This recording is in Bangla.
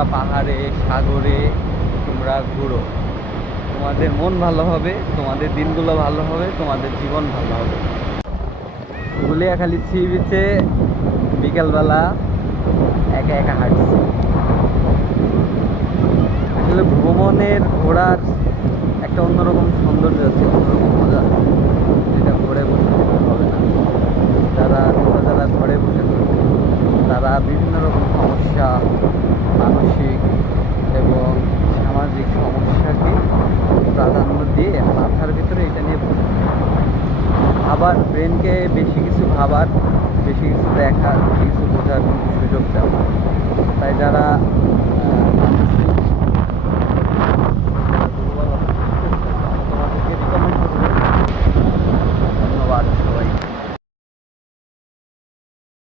তোমরা পাহাড়ে সাগরে তোমরা ঘুরো, তোমাদের মন ভালো হবে, তোমাদের দিনগুলো ভালো হবে, তোমাদের জীবন ভালো হবে। গুলিয়াখালী সি বিচে বিকালবেলা একা একা হাঁটছি। আসলে ভ্রমণের ঘোরার একটা অন্যরকম সৌন্দর্য আছে, অন্যরকম মজা, যেটা ঘরে বসে করতে হবে না। তোমরা যারা ঘরে বসে থাকো তারা বিভিন্ন রকম সমস্যা, মানসিক এবং সামাজিক সমস্যাকে প্রাধান্য দিয়ে মাথার ভিতরে এটা নিয়ে বসে থাকে। আবার ব্রেনকে বেশি কিছু ভাবার, বেশি কিছু দেখার, বেশি কিছু বোঝার কিন্তু সুযোগ দেওয়া। তাই যারা মানসিক